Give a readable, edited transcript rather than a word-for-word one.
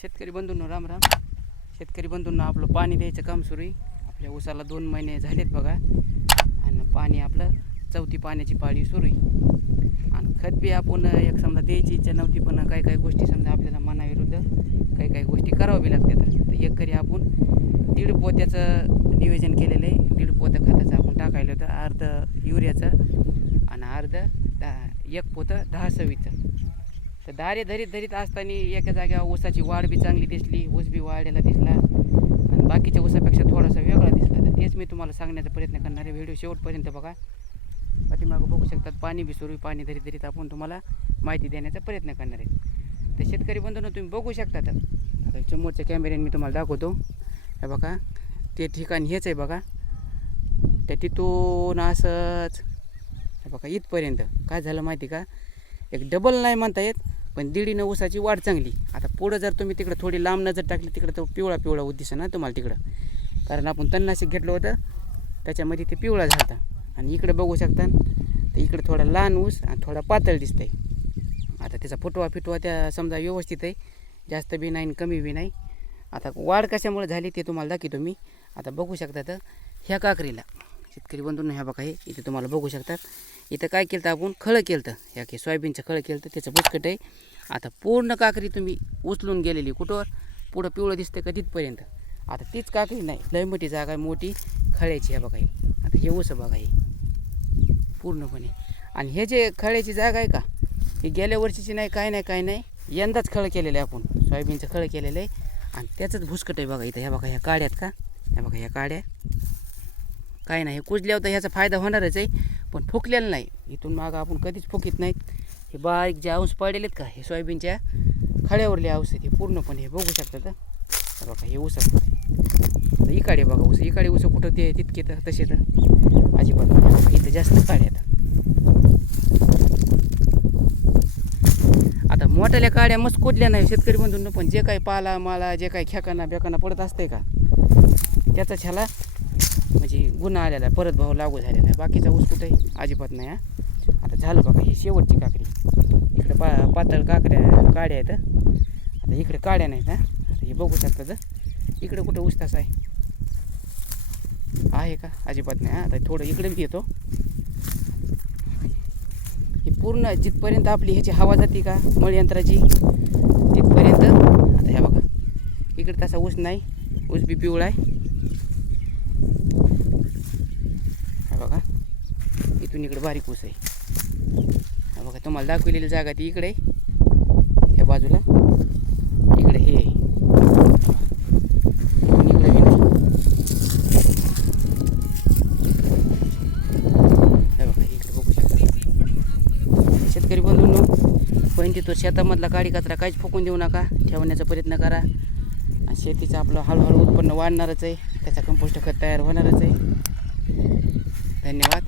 शेतकरी बंधूंनो राम राम. शेतकरी बंधूंना आपलं पाणी द्यायचं काम सुरू आहे. आपल्या ऊसाला 2 महिने झालेत बघा, आणि पाणी आपलं चौथी पाण्याची पाळी सुरू आहे. आणि खत बी आपण एक समजा द्यायची इच्छा नव्हती, पण काही काही गोष्टी समजा आपल्याला मनाविरुद्ध काही काही गोष्टी कराव्या लागतात. तर एक करी आपण 1.5 पोत्याचं नियोजन केलेलं आहे. 1.5 पोतं खताचं आपण टाकायला होतं, अर्ध युरियाचं आणि अर्ध 1 पोतं 10-26चं. तर दारे धरीत असताना एका जागेवर ऊसाची वाढ बी चांगली दिसली, ऊस बी वाढलेला दिसला आणि बाकीच्या ऊसापेक्षा थोडासा वेगळा दिसला. तर तेच मी तुम्हाला सांगण्याचा प्रयत्न करणार आहे. व्हिडिओ शेवटपर्यंत बघा. पाठीमागं बघू शकतात पाणी बी सुरू, पाणी धरीत आपण तुम्हाला माहिती देण्याचा प्रयत्न करणार आहे. तर शेतकरी बंधूंनो तुम्ही बघू शकतात. आता समोरच्या कॅमेऱ्याने मी तुम्हाला दाखवतो. हे बघा, ते ठिकाण हेच आहे बघा. त्या तिथून असंच हे बघा इथपर्यंत काय झालं माहिती का, एक डबल नाही म्हणता येत, पण 1.5 ऊसाची वाढ चांगली. आता पुढं जर तुम्ही तिकडं थोडी लांब नजर टाकली, तिकडं तो पिवळा उद्दिष्ट ना तुम्हाला तिकडं, कारण आपण तणनाशक घेतलं होतं त्याच्यामध्ये ते पिवळा झाला. आणि इकडे बघू शकता तर इकडं थोडा लहान ऊस आणि थोडा पातळ दिसतंय. आता त्याचा फुटवा त्या समजा व्यवस्थित आहे, जास्त बी नाही कमी बी नाही. आता वाढ कशामुळे झाली ते तुम्हाला दाखवतो मी. आता बघू शकता तर ह्या काकरीला शेतकरी बंधूंना ह्या बघा, हे इथे तुम्हाला बघू शकतात. इथं काय केलं तर आपण खळं केलं तर ह्या की सोयाबीनचं खळं केलं तर त्याचं बुचकट आहे. आता पूर्ण काकरी तुम्ही उचलून गेलेली कुठवर पुढं पिवळं दिसतं का तिथपर्यंत. आता तीच काकरी नाही, लय मोठी जागा आहे, मोठी खळ्याची. ह्या बघा ही, आता हे ऊस बघा हे पूर्णपणे. आणि हे जे खळ्याची जागा आहे का, ही गेल्या वर्षीची नाही, काय नाही, यंदाच खळं केलेलं आहे आपण, सोयाबीनचं खळं केलेलं आहे. आणि त्याचंच भुसकट आहे बघा इथं. ह्या बघा ह्या काड्यात का, ह्या बघा ह्या काड्या काय नाही, हे कुजल्यावर तर ह्याचा फायदा होणारच आहे, पण फुकलेलं नाही. इथून मागं आपण कधीच फुकीत नाहीत. हे बारीक जे औंस पडलेले आहेत का, हे सोयाबीनच्या खळ्यावरले औंस आहेत हे पूर्णपणे. हे बघू शकता तर बघा हे ऊस तर इकडे बघा ऊस, इकडे ऊस कुठं ते तितके तर तसे तर अजिबात नाही. इथं जास्त काड्यात. आता मोठ्याल्या काड्या मस्त कुदल्या नाही शेतकरी बंधूंनो, पण जे काही पाला माला जे काही खेकाना पडत असते का, त्याचाच ह्याला म्हणजे गुन्हा आलेला आहे, परत भाव लागू झालेला आहे. बाकीचा ऊस कुठंही अजिबात नाही. आता झालं बघा ही शेवटची काकडी. इकडे पातळ काड्या आहेत. आता इकडे काड्या नाहीत. आता हे बघू शकता तर इकडे कुठं ऊस तसा आहे का, अजिबात नाही. आता थोडं इकडे बी येतो. ही पूर्ण जिथपर्यंत आपली ह्याची हवा जाते का मळ यंत्राची तिथपर्यंत. आता ह्या बघा इकडे तसा ऊस नाही, ऊस बी पिवळा आहे. बघा इथून इकडे बारीक ऊस आहे. हा बघा तुम्हाला दाखवलेली जागा ती इकडे ह्या बाजूला, इकडे हे आहे, इकडे बी नाही. हे बघा इकडे बघू शकता शेतकरी बंधूंनो. पण तिथं शेतामधला काडी कचरा काहीच फुकून देऊ नका, ठेवण्याचा प्रयत्न करा. आणि शेतीचं आपलं हळूहळू उत्पन्न वाढणारच आहे, त्याचा कंपोस्ट खत तयार होणारच आहे. धन्यवाद.